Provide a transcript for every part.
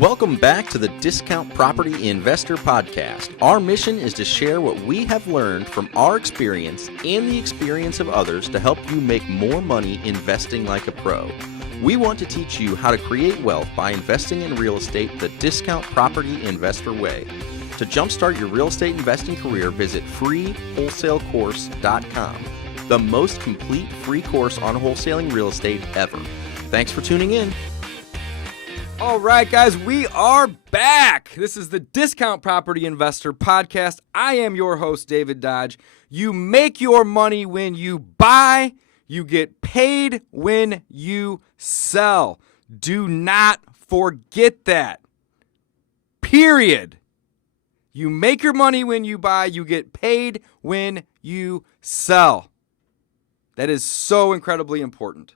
Welcome back to the Discount Property Investor Podcast. Our mission is to share what we have learned from our experience and the experience of others to help you make more money investing like a pro. We want to teach you how to create wealth by investing in real estate the Discount Property Investor way. To jumpstart your real estate investing career, visit freewholesalecourse.com, the most complete free course on wholesaling real estate ever. Thanks for tuning in. All right, guys, we are back. This is the Discount Property Investor Podcast. I am your host, David Dodge. You make your money when you buy. You get paid when you sell. Do not forget that. Period. You make your money when you buy. You get paid when you sell. That is so incredibly important.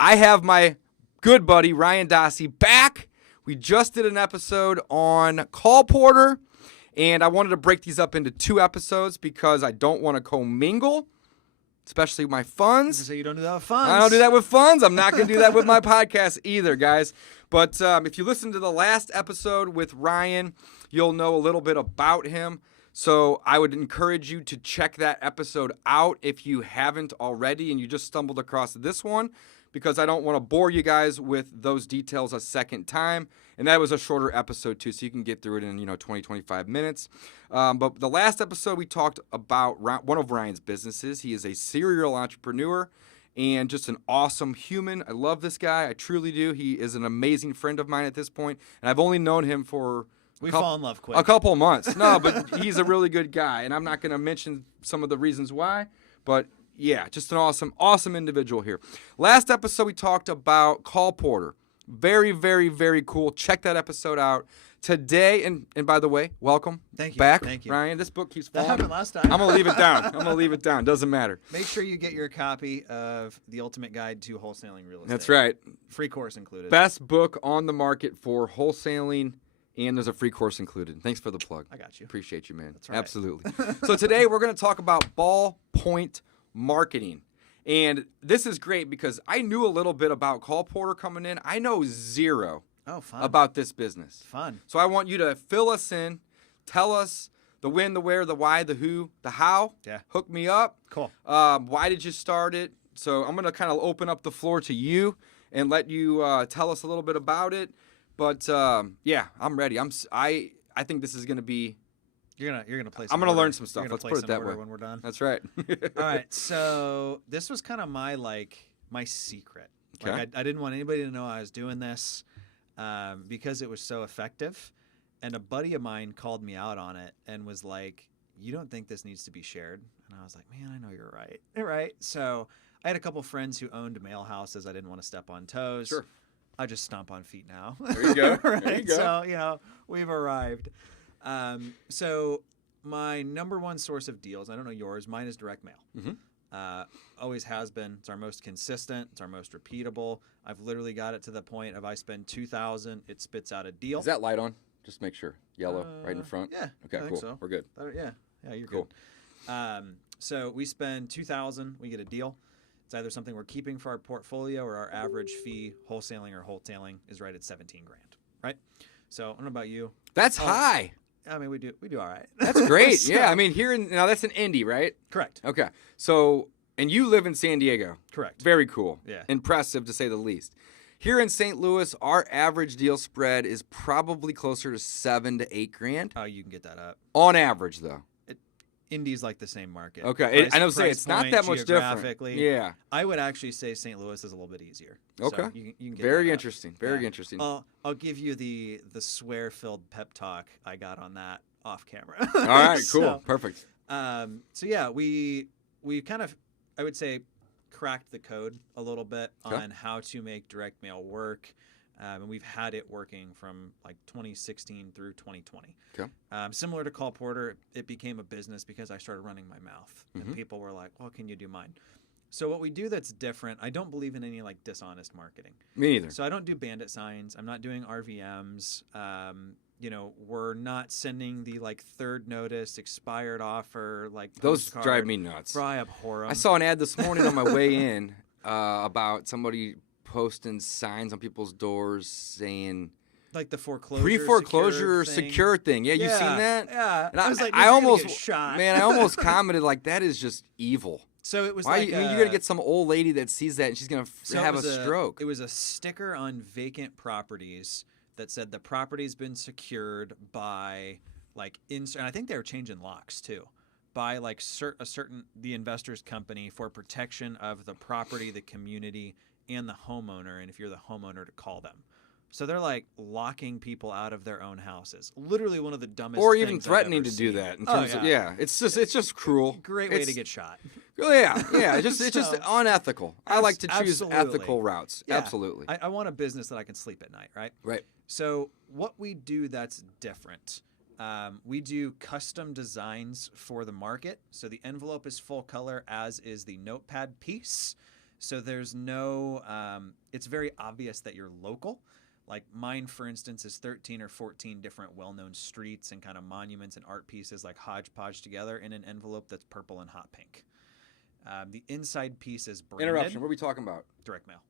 I have my good buddy Ryan Dossey back. We just did an episode on call porter, and I wanted to break these up into 2 episodes because I don't want to commingle, especially my funds. So you don't do that with funds. I don't do that with funds. I'm not going to do that with my podcast either, guys. But if you listen to the last episode with Ryan, you'll know a little bit about him. So I would encourage you to check that episode out if you haven't already and you just stumbled across this one, because I don't want to bore you guys with those details a second time. And that was a shorter episode too, so you can get through it in 20, 25 minutes. But the last episode we talked about one of Ryan's businesses. He is a serial entrepreneur and just an awesome human. I love this guy. I truly do. He is an amazing friend of mine at this point, and I've only known him for fall in love quick. A couple of months. No, but he's a really good guy, and I'm not going to mention some of the reasons why, but yeah, just an awesome individual here. Last episode, we talked about call porter. Very, very, very cool. Check that episode out. Today, and by the way, welcome. Thank you. Back, Thank you. Ryan. This book keeps That falling. happened last time. I'm going to leave it down. Doesn't matter. Make sure you get your copy of The Ultimate Guide to Wholesaling Real Estate. That's right. Free course included. Best book on the market for wholesaling, and there's a free course included. Thanks for the plug. I got you. Appreciate you, man. That's right. Absolutely. So today we're going to talk about Ballpoint Marketing. And this is great because I knew a little bit about call porter coming in. I know zero about this business. Fun. So I want you to fill us in, tell us the when, the where, the why, the who, the how. Yeah. Hook me up. Cool. Why did you start it? So I'm going to kind of open up the floor to you and let you tell us a little bit about it. But yeah, I'm ready. I think this is going to be. You're gonna play. I'm gonna learn some stuff. Let's put it that way. When we're done. That's right. All right. So this was kind of my secret. Okay. Like I didn't want anybody to know I was doing this because it was so effective. And a buddy of mine called me out on it and was like, "You don't think this needs to be shared?" And I was like, "Man, I know you're right. You're right." So I had a couple friends who owned mail houses. I didn't want to step on toes. Sure. I just stomp on feet now. There you go. Right? There you go. So we've arrived. So my number one source of deals, I don't know yours, mine is direct mail. Mm-hmm. Always has been. It's our most consistent. It's our most repeatable. I've literally got it to the point of I spend $2,000, it spits out a deal. Is that light on? Just make sure. Yellow, right in front? Yeah. Okay, I cool. think so. We're good. Yeah, you're Cool. good. So we spend $2,000, we get a deal. It's either something we're keeping for our portfolio or our average fee, wholesaling or wholesaling, is right at $17,000, right? So I don't know about you. That's high. I mean, we do all right. That's great. So- Yeah, I mean, now that's an Indy, right? Correct. Okay. So, and you live in San Diego. Correct. Very cool. Yeah. Impressive, to say the least. Here in St. Louis, our average deal spread is probably closer to $7,000 to $8,000. Oh, you can get that up. On average, though. Indy's like the same market. Okay. I know, say price it's not point, that much different. geographically. Yeah. I would actually say St. Louis is a little bit easier. Okay. So you can get Very that up. interesting. Very Yeah. interesting. I'll give you the swear-filled pep talk I got on that off camera. All right. Cool. Perfect. So yeah, we kind of, I would say, cracked the code a little bit on how to make direct mail work. And we've had it working from like 2016 through 2020. Okay. Similar to call porter, it became a business because I started running my mouth, Mm-hmm. and people were like, "Well, can you do mine?" So what we do that's different, I don't believe in any like dishonest marketing. Me neither. So I don't do bandit signs. I'm not doing RVMs. We're not sending the like third notice, expired offer, like Those postcard. drive me nuts. I abhor 'em. I saw an ad this morning on my way in about somebody posting signs on people's doors saying Like the foreclosure, pre-foreclosure secured thing. secure thing. Yeah, you seen that? Yeah. And I was like, I "You're gonna almost, get shot." man, I almost commented like that is just evil. So it was Why? like I mean, you're gonna get some old lady that sees that and she's gonna so have it a was stroke. It was a sticker on vacant properties that said the property's been secured by like and I think they were changing locks too, by like the investor's company for protection of the property, the community, and the homeowner. And if you're the homeowner, to call them. So they're like locking people out of their own houses. Literally one of the dumbest or things even I've threatening ever to do seen. that. In terms of it's just cruel. Great way to get shot. Yeah. It's just So, unethical. I like to choose absolutely. ethical routes. Yeah. Absolutely. I want a business that I can sleep at night, right? Right. So what we do that's different, we do custom designs for the market. So the envelope is full color, as is the notepad piece. So there's no, it's very obvious that you're local. Like mine, for instance, is 13 or 14 different well-known streets and kind of monuments and art pieces like hodgepodge together in an envelope that's purple and hot pink. The inside piece is branded. Interruption. What are we talking about? Direct mail.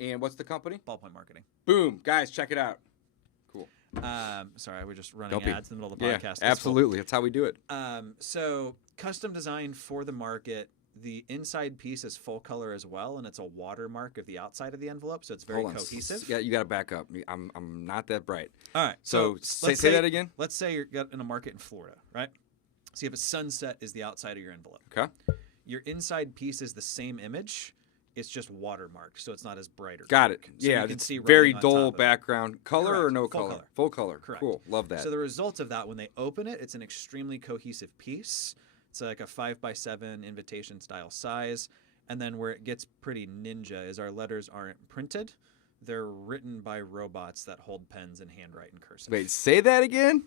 And what's the company? Ballpoint Marketing. Boom. Guys, check it out. Cool. Sorry, we're just running ads in the middle of the podcast. Yeah, That's absolutely. That's how we do it. cool. So custom designed for the market. The inside piece is full color as well, and it's a watermark of the outside of the envelope, so it's very Hold on. cohesive. Yeah, you got to back up. I'm not that bright. All right. So let's say that again. Let's say you're in a market in Florida, right? So you have a sunset is the outside of your envelope. Okay. Your inside piece is the same image. It's just watermarked, so it's not as bright or Got dark. it. So yeah, you can it's see very writing on dull top of it. background. Color or Correct. no Full color? color. Full color. Correct. Cool. Love that. So the result of that, when they open it, it's an extremely cohesive piece. It's like a 5x7 invitation style size. And then where it gets pretty ninja is our letters aren't printed. They're written by robots that hold pens and handwrite in cursive. Wait, say that again?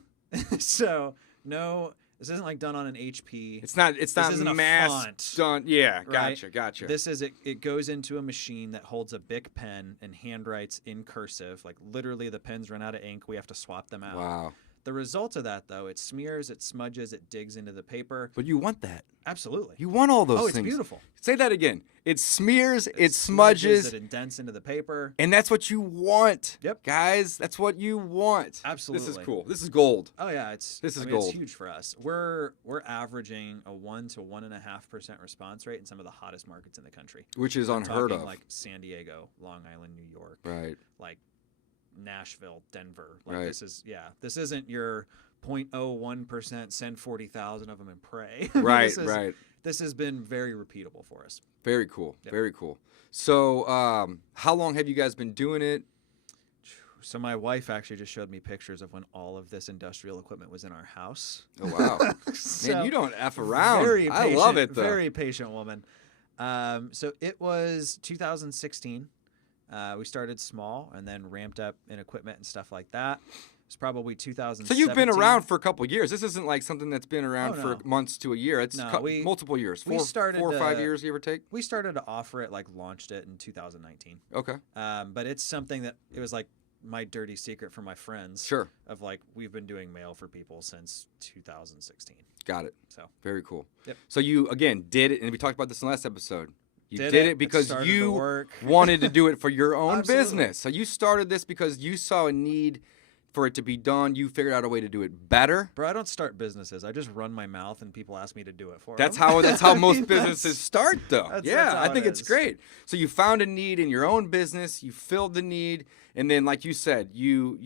So no, this isn't like done on an HP. It's not isn't a mass font, done. Yeah, right? gotcha. This is it goes into a machine that holds a Bic pen and handwrites in cursive. Like literally the pens run out of ink. We have to swap them out. Wow. The result of that, though, it smears, it smudges, it digs into the paper. But you want that. Absolutely. You want all those Oh, things. it's beautiful. Say that again. It smears, it smudges, it indents into the paper. and that's what you want. Yep. Guys, that's what you want. Absolutely. This is cool. This is gold. Oh yeah, This is It's gold. huge for us. We're averaging a 1 to 1.5% response rate in some of the hottest markets in the country. Which is I'm unheard talking of. like San Diego, Long Island, New York, Right. like Nashville, Denver. Like Right. this isn't your 0.01% send 40,000 of them and pray. Right, right. This has been very repeatable for us. Very cool. Yep. Very cool. So, how long have you guys been doing it? So my wife actually just showed me pictures of when all of this industrial equipment was in our house. Oh wow, So, man, you don't f around. Very I patient, love it though. Very patient woman. So it was 2016. We started small and then ramped up in equipment and stuff like that. It's probably 2017. So you've been around for a couple of years. This isn't like something that's been around Oh, no. for months to a year. It's No, multiple years. we started, 4 or 5 years, give or take. We started to offer it, like launched it in 2019. Okay. But it's something that it was like my dirty secret from my friends. Sure. Of like, we've been doing mail for people since 2016. Got it. So Very cool. Yep. So you again did it, and we talked about this in the last episode. You Did did it. it because It started to you work. wanted to do it for your own Absolutely. business. So you started this because you saw a need for it to be done. You figured out a way to do it better. Bro, I don't start businesses. I just run my mouth and people ask me to do it for That's them. how I most mean, businesses start, though. that's Yeah, how I it think it's is. great. So you found a need in your own business. You filled the need, and then, like you said, you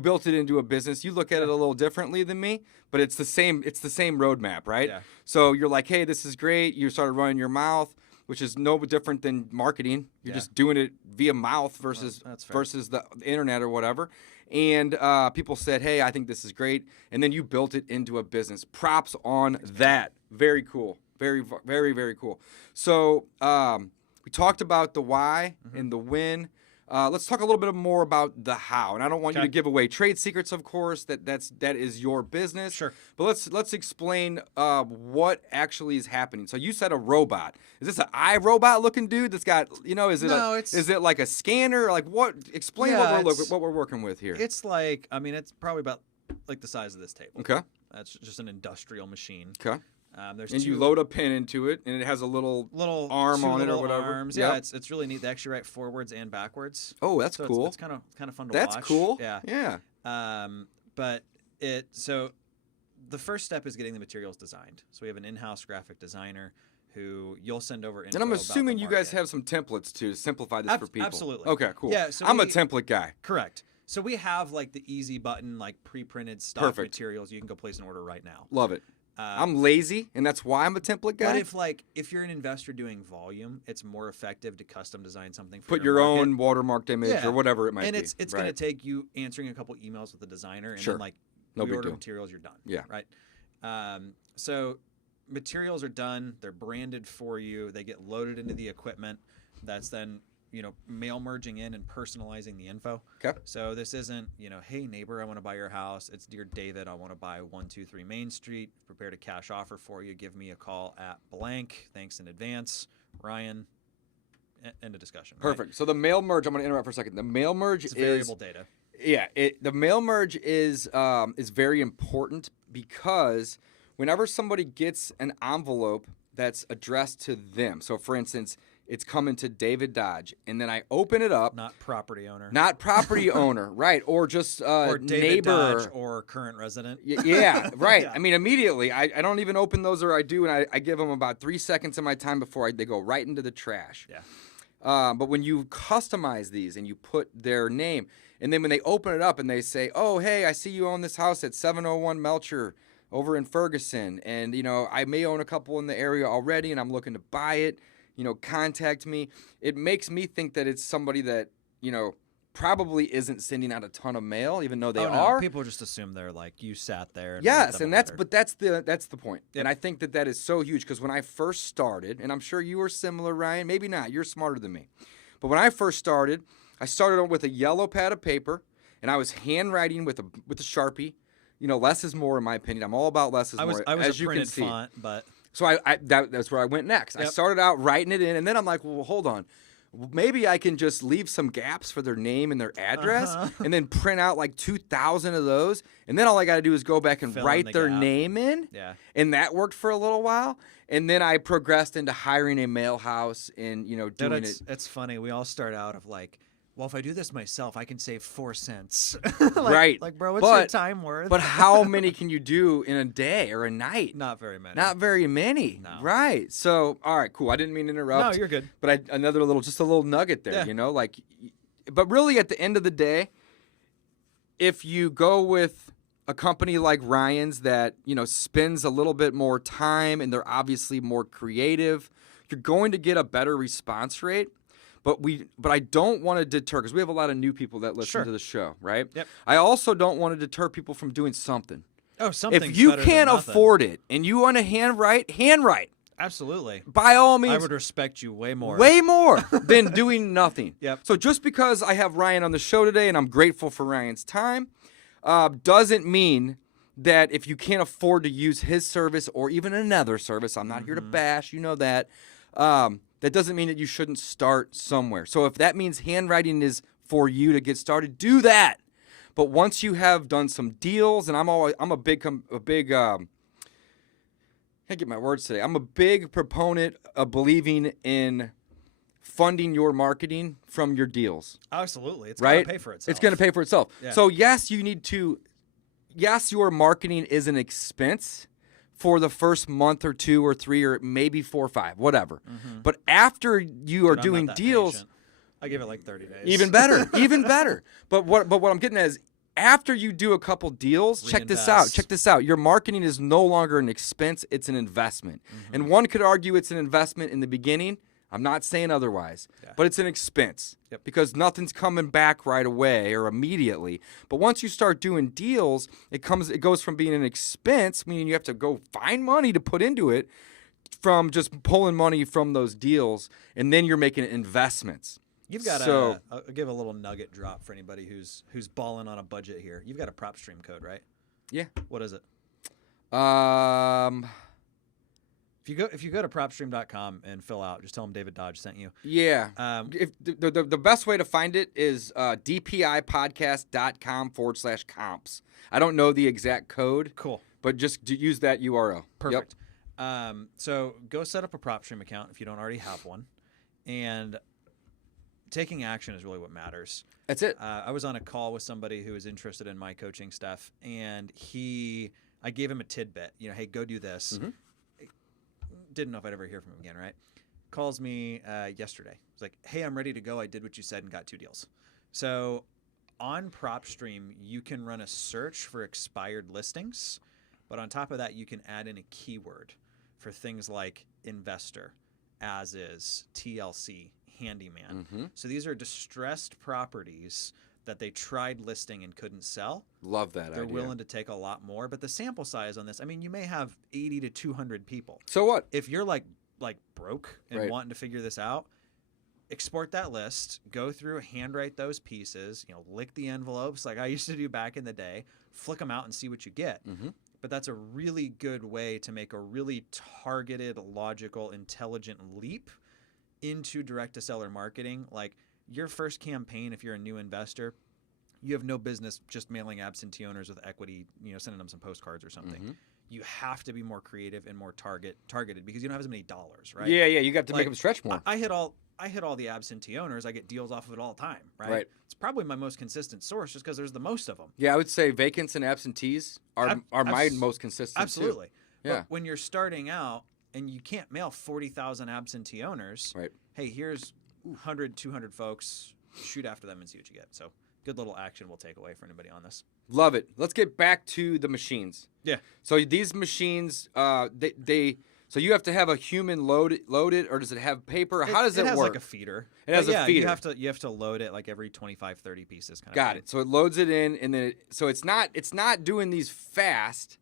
built it into a business. You look at it a little differently than me, but it's the same. It's the same roadmap, right? Yeah. So you're like, hey, this is great. You started running your mouth, which is no different than marketing. You're Yeah. just doing it via mouth versus That's fair. versus the internet or whatever. And people said, hey, I think this is great. And then you built it into a business. Props on that. Very cool. Very, very, very cool. So we talked about the why and the when. Let's talk a little bit more about the how. And I don't want you Okay. to give away trade secrets, of course. That is your business. Sure. But let's explain what actually is happening. So you said a robot. Is this an iRobot looking dude that's got, is it No, is it like a scanner? Like what? Explain Yeah, what we're working with here. It's like, I mean, it's probably about like the size of this table. Okay. That's just an industrial machine. Okay. There's And you two load a pin into it, and it has a little arm two on it or little whatever. Arms. Yep. Yeah, it's really neat. They actually write forwards and backwards. Oh, that's So cool. It's kind of fun to That's watch. cool. Yeah. Yeah. But the first step is getting the materials designed. So we have an in-house graphic designer who you'll send over info And I'm about assuming the you guys market. have some templates to simplify this for people. Absolutely. Okay, cool. Yeah, so I'm a we- template guy. Correct. So we have like the easy button, like pre-printed stock Perfect. materials. You can go place an order right now. Love it. I'm lazy, and that's why I'm a template guy. But if you're an investor doing volume, it's more effective to custom design something for Put your your market. own watermarked image Yeah. or whatever it might And be. it's right. going to take you answering a couple emails with the designer, and Sure. then like No we big order deal. materials, you're done. Yeah. Right. So materials are done. They're branded for you. They get loaded into the equipment. That's then mail merging in and personalizing the info. Okay. So this isn't hey neighbor, I want to buy your house. It's dear David, I want to buy 123 Main Street. Prepared a cash offer for you. Give me a call at blank. Thanks in advance, Ryan. End of discussion. right? Perfect. So the mail merge, I'm going to interrupt for a second. The mail merge It's is variable data. Yeah, the mail merge is very important because whenever somebody gets an envelope that's addressed to them, so for instance, it's coming to David Dodge, and then I open it up, Not property owner. not property owner, right, or just or David neighbor. Dodge or current resident. Yeah, right. Yeah. I mean, immediately, I don't even open those, or I do, and I give them about 3 seconds of my time before they go right into the trash. Yeah. But when you customize these and you put their name, and then when they open it up and they say, oh, hey, I see you own this house at 701 Melcher over in Ferguson, and, I may own a couple in the area already, and I'm looking to buy it, contact me. It makes me think that it's somebody that, probably isn't sending out a ton of mail, even though they No, are. people just assume they're like you sat there. And Yes, wrote them and a that's letter. that's the point. Yep. And I think that is so huge because when I first started, and I'm sure you were similar, Ryan, maybe not, you're smarter than me. But when I first started, I started with a yellow pad of paper, and I was handwriting with a Sharpie. Less is more in my opinion. I'm all about less is more, I was as a you can printed see. font, but So that's where I went next. I Yep. started out writing it in, and then I'm like, well, hold on. Maybe I can just leave some gaps for their name and their address and then print out like 2,000 of those. And then all I got to do is go back and Fill in write the their gap. name in. yeah. And that worked for a little while. And then I progressed into hiring a mail house and, doing it. It's funny. We all start out of like, well, if I do this myself, I can save 4 cents. Right. Like, bro, what's your But- time worth? But how many can you do in a day or a night? Not very many. Not very many. No. Right. So, all right, cool. I didn't mean to interrupt. No, you're good. But just a little nugget there, Yeah. But really at the end of the day, if you go with a company like Ryan's that, spends a little bit more time and they're obviously more creative, you're going to get a better response rate. But I don't want to deter, because we have a lot of new people that listen Sure. to the show, right? Yep. I also don't want to deter people from doing something. Oh, something. If you can't afford it and you want to handwrite, Absolutely. by all means. I would respect you way more. Way more than doing nothing. Yep. So just because I have Ryan on the show today and I'm grateful for Ryan's time, doesn't mean that if you can't afford to use his service or even another service, I'm not here to bash, that, that doesn't mean that you shouldn't start somewhere. So if that means handwriting is for you to get started, do that. But once you have done some deals, and I'm a big can't get my words today. I'm a big proponent of believing in funding your marketing from your deals. Absolutely. It's Right? going to pay for itself. It's going to pay for itself. Yeah. So yes, your marketing is an expense for the first month or 2 or 3 or maybe 4 or 5, whatever. But after you are Dude, I'm doing not that deals, patient. I give it like 30 days. even better, even better. But what I'm getting at is after you do a couple deals, check this out. Your marketing is no longer an expense, it's an investment. And one could argue it's an investment in the beginning. I'm not saying otherwise, but it's an expense because nothing's coming back right away or immediately. But once you start doing deals, it goes from being an expense, meaning you have to go find money to put into it, from just pulling money from those deals, and then you're making investments. You've got So- I'll give a little nugget drop for anybody who's balling on a budget here. You've got a prop stream code, right? Yeah. What is it? Um. If you go to propstream.com and fill out, just tell them David Dodge sent you. Yeah. If The best way to find it is dpipodcast.com/comps. I don't know the exact code, cool. but just use that URL. Perfect. So go set up a PropStream account if you don't already have one, and taking action is really what matters. That's it. I was on a call with somebody who was interested in my coaching stuff, and I gave him a tidbit. Hey, go do this. Mhm. Didn't know if I'd ever hear from him again, right? Calls me yesterday. It's like, hey, I'm ready to go. I did what you said and got 2 deals. So on PropStream, you can run a search for expired listings, but on top of that, you can add in a keyword for things like investor, as is, TLC, handyman. Mm-hmm. So these are distressed properties that they tried listing and couldn't sell. Love that They're idea. willing to take a lot more, but the sample size on this, I mean, you may have 80 to 200 people. So what? If you're like broke and Right. wanting to figure this out, export that list, go through, handwrite those pieces, lick the envelopes like I used to do back in the day, flick them out and see what you get. Mm-hmm. But that's a really good way to make a really targeted, logical, intelligent leap into direct-to-seller marketing. Like your first campaign, if you're a new investor, you have no business just mailing absentee owners with equity, sending them some postcards or something. Mm-hmm. You have to be more creative and more targeted because you don't have as many dollars, right? Yeah, you got to make Like, them stretch more. I hit all the absentee owners. I get deals off of it all the time, right? Right. It's probably my most consistent source just because there's the most of them. Yeah, I would say vacants and absentees are my most consistent. Absolutely. Too. Yeah. But when you're starting out and you can't mail 40,000 absentee owners, Right. hey, here's 100, 200 folks. Shoot after them and see what you get. So good little action we'll take away for anybody on this. Love it. Let's get back to the machines. Yeah. So these machines, so you have to have a human load it, or does it have paper? How does it has work? like a feeder. It has But a feeder. You have to load it like every 25, 30 pieces. Kind Got of it. So it loads it in, and then so it's not doing these fast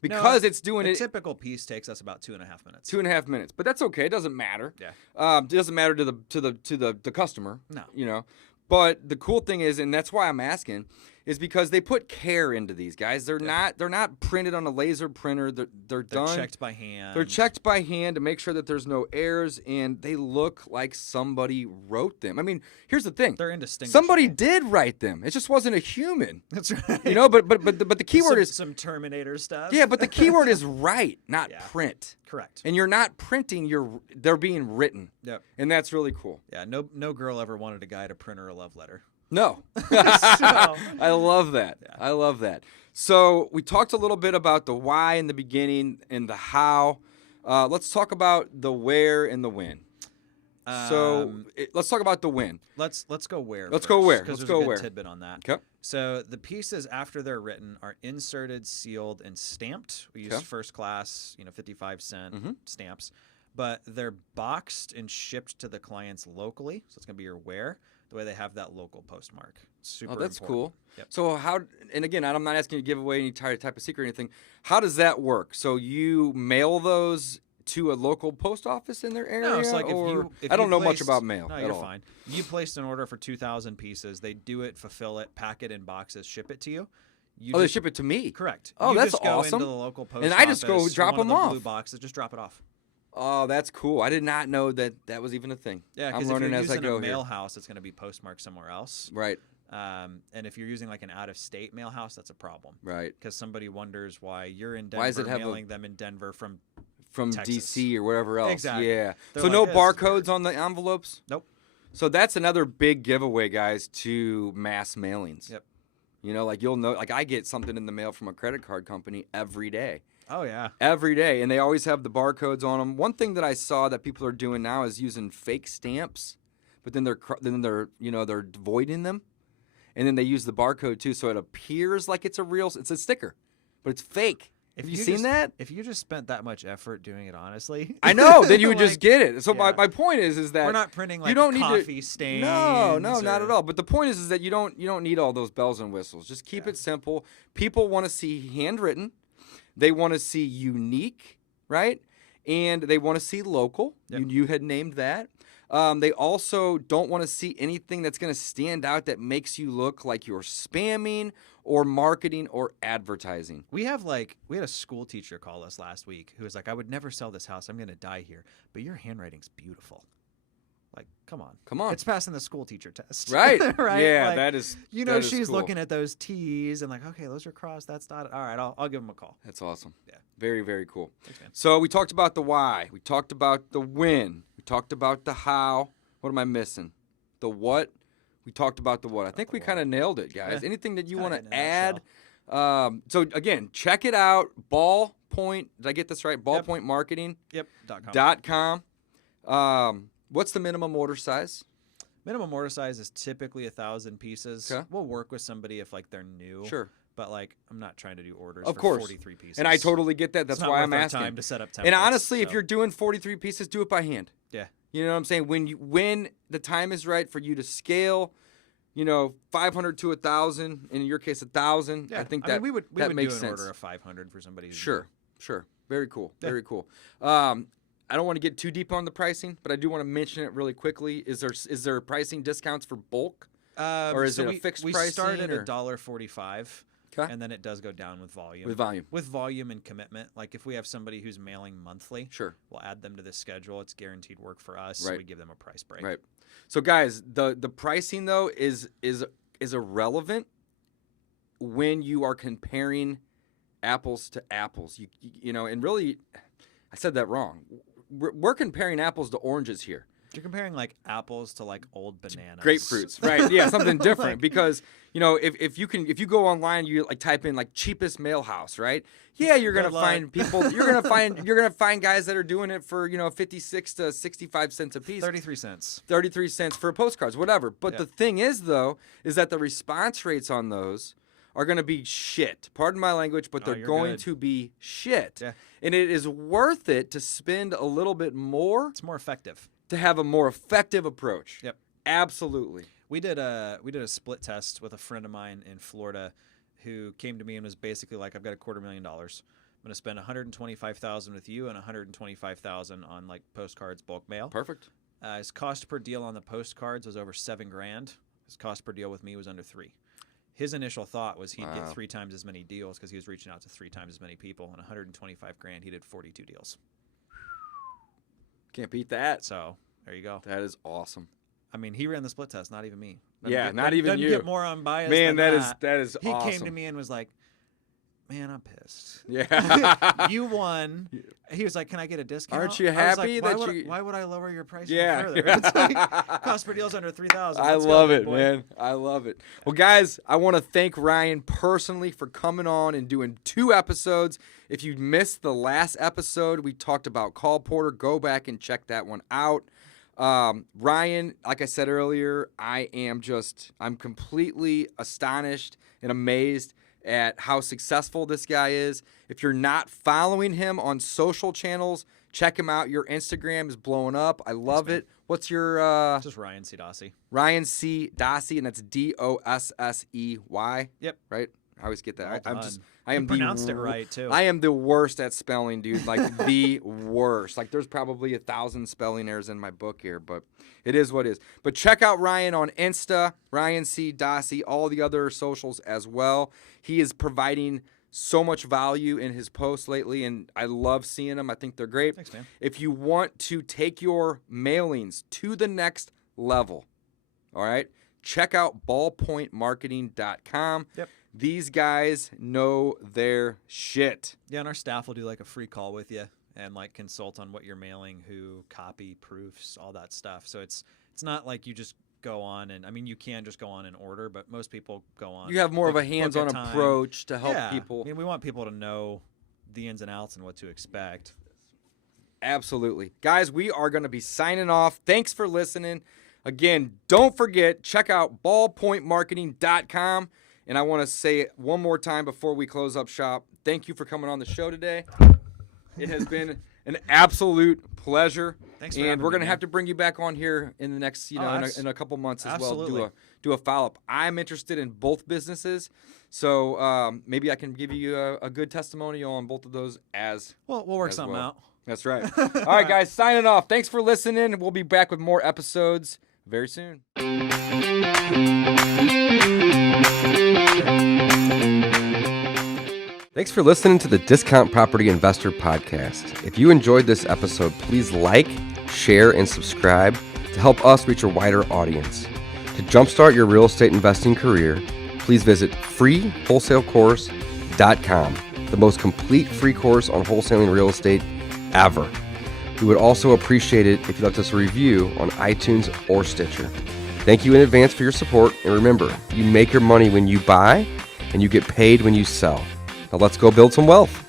because it's doing a it. typical piece takes us about 2.5 minutes. 2.5 minutes, but that's okay. It doesn't matter. Yeah. It doesn't matter to the customer. No. But the cool thing is, and that's why I'm asking, is because they put care into these guys. They're not printed on a laser printer. They're done. Checked by hand. They're checked by hand to make sure that there's no errors, and they look like somebody wrote them. I mean, here's the thing. They're indistinguishable. Somebody did write them. It just wasn't a human. That's right. But the keyword is some Terminator stuff. yeah. But the keyword is write, not Yeah. print. Correct. And you're not printing. They're being written. Yep. And that's really cool. Yeah. No girl ever wanted a guy to print her a love letter. No. So- I love that. Yeah. I love that. So we talked a little bit about the why in the beginning and the how. Let's talk about the where and the when. Let's talk about the when. Let's go where. Let's go where. Because Let's there's go a good where. tidbit on that. Okay. So the pieces after they're written are inserted, sealed, and stamped. We use Okay. first class, 55-cent Mhm. stamps, but they're boxed and shipped to the clients locally. So it's gonna be your where. The way they have that local postmark. Super. Oh, that's important. cool. Yep. So and again, I'm not asking you to give away any type of secret or anything. How does that work? So you mail those to a local post office in their area? No, it's like or, if I don't you know much placed- about mail No, at you're all. fine. You placed an order for 2,000 pieces. They do it, fulfill it, pack it in boxes, ship it to you. They ship it to me. Correct. Oh, you that's just go awesome. into the local post And I just go office, drop one of them the blue off. boxes, just drop it off. Oh, that's cool. I did not know that was even a thing. Yeah, I'm because if learning you're as I using go a here. mail house, it's going to be postmarked somewhere else. Right, And if you're using like an out-of-state mail house, that's a problem. right. Because somebody wonders why you're in Denver Why does it have mailing them in Denver from. From Texas. DC or whatever else. Exactly. Yeah. They're So like, no "This is weird." barcodes on the envelopes? Nope. So that's another big giveaway, guys, to mass mailings. Yep. You'll know, I get something in the mail from a credit card company every day. Oh yeah. Every day, and they always have the barcodes on them. One thing that I saw that people are doing now is using fake stamps, but then they're voiding them, and then they use the barcode too, so it appears like it's a sticker, but it's fake. Have you seen that? If you just spent that much effort doing it honestly, I know. Then you would like, just get it. So yeah. my point is that we're not printing like you don't need coffee stains. No, not or- at all. But the point is that you don't need all those bells and whistles. Just keep it simple. People want to see handwritten. They want to see unique, right? And they want to see local. Yep. You had named that. They also don't want to see anything that's going to stand out that makes you look like you're spamming or marketing or advertising. We had a school teacher call us last week who was like, I would never sell this house. I'm going to die here. But your handwriting's beautiful. Like, come on. It's passing the school teacher test. Right. Right? Yeah, Like, that is she's cool. looking at those T's and like, okay, those are crossed. That's not. All right, I'll give them a call. That's awesome. Yeah. Very, very cool. Thanks, man. So we talked about the why. We talked about the when. We talked about the how. What am I missing? the what. We talked about the what. I think we kind of nailed it, guys. Yeah. Anything that you Kinda want in to a add? So again, check it out. Ballpoint. Did I get this right? Ballpoint Marketing. Yep. .com. What's the minimum order size? Minimum order size is typically 1,000 pieces. Okay. We'll work with somebody if like they're new. Sure. But like I'm not trying to do orders Of for course. 43 pieces. And I totally get that. That's It's not why worth I'm our asking. time to set up templates. And honestly, if so- you're doing 43 pieces, do it by hand. Yeah. You know what I'm saying? When the time is right for you to scale, 500 to 1,000, in your case 1,000. Yeah. I think I mean, that we would makes do an sense. order of 500 for somebody who's Sure. Very cool. Yeah. Very cool. I don't want to get too deep on the pricing, but I do want to mention it really quickly. Is there pricing discounts for bulk? Or is it a fixed we pricing, start at or- $1.45, Okay. and then it does go down with volume. With volume. And commitment. Like if we have somebody who's mailing monthly, Sure. we'll add them to this schedule. It's guaranteed work for us, so Right. we give them a price break. Right. So guys, the pricing though is irrelevant when you are comparing apples to apples. And really, I said that wrong. We're comparing apples to oranges here. You're comparing like apples to like old bananas. Grapefruits, right? Yeah, something different because if you go online, you like type in like cheapest mail house, right? Yeah, you're gonna Good luck. find people. You're gonna find guys that are doing it for 56 to 65 cents a piece. 33 cents. 33 cents for postcards, whatever. But Yeah. the thing is, though, is that the response rates on those are going to be shit. Pardon my language, but they're you're going good. to be shit. Yeah. And it is worth it to spend a little bit more It's more effective. to have a more effective approach. Yep. Absolutely. We did a split test with a friend of mine in Florida who came to me and was basically like, I've got $250,000. I'm going to spend $125,000 with you and $125,000 on like postcards, bulk mail. Perfect. His cost per deal on the postcards was over $7,000. His cost per deal with me was under $3,000. His initial thought was he'd Wow. get 3 times as many deals because he was reaching out to 3 times as many people. And $125,000, he did 42 deals. Can't beat that. So there you go. That is awesome. I mean, he ran the split test, not even me. Not even doesn't you. get more unbiased. Man, than that is He awesome. came to me and was like, "Man, I'm pissed. Yeah. You won." He was like, "Can I get a discount?" Aren't you I was happy like, that why would I lower your price Yeah. any further? It's like cost per deal's under 3,000. I Let's go, love big it, boy. man. I love it. Well, guys, I want to thank Ryan personally for coming on and doing 2 episodes. If you missed the last episode, we talked about Call Porter. Go back and check that one out. Ryan, like I said earlier, I'm completely astonished and amazed at how successful this guy is. If you're not following him on social channels, check him out. Your Instagram is blowing up. I love it. What's your It's just Ryan C. Dossey. Ryan C. Dossey, and that's Dossey. Yep. Right? I always get that. Well I am You pronounced it right, too. I am the worst at spelling, dude. Like the worst. Like there's probably 1,000 spelling errors in my book here, but it is what it is. But check out Ryan on Insta, Ryan C. Dossey, all the other socials as well. He is providing so much value in his posts lately, and I love seeing them. I think they're great. Thanks, man. If you want to take your mailings to the next level, all right, check out ballpointmarketing.com. Yep. These guys know their shit. Yeah, and our staff will do like a free call with you and like consult on what you're mailing, who, copy, proofs, all that stuff. So it's not like you just go on and, I mean, you can just go on and order, but most people go on. You have more of a book hands-on time. approach to help Yeah. people. I mean, we want people to know the ins and outs and what to expect. Absolutely. Guys, we are going to be signing off. Thanks for listening. Again, don't forget, check out ballpointmarketing.com. And I want to say it one more time before we close up shop. Thank you for coming on the show today. It has been an absolute pleasure. Thanks for and having we're me, going to man. have to bring you back on here in the next, in a couple months as absolutely. well. Do a follow-up. I'm interested in both businesses. So maybe I can give you a good testimonial on both of those as Well, we'll work as something well. out. That's right. All right, guys, signing off. Thanks for listening. We'll be back with more episodes very soon. Thanks for listening to the Discount Property Investor Podcast. If you enjoyed this episode, please like, share, and subscribe to help us reach a wider audience. To jumpstart your real estate investing career, please visit freewholesalecourse.com, the most complete free course on wholesaling real estate ever. We would also appreciate it if you left us a review on iTunes or Stitcher. Thank you in advance for your support, and remember, you make your money when you buy, and you get paid when you sell. Now let's go build some wealth.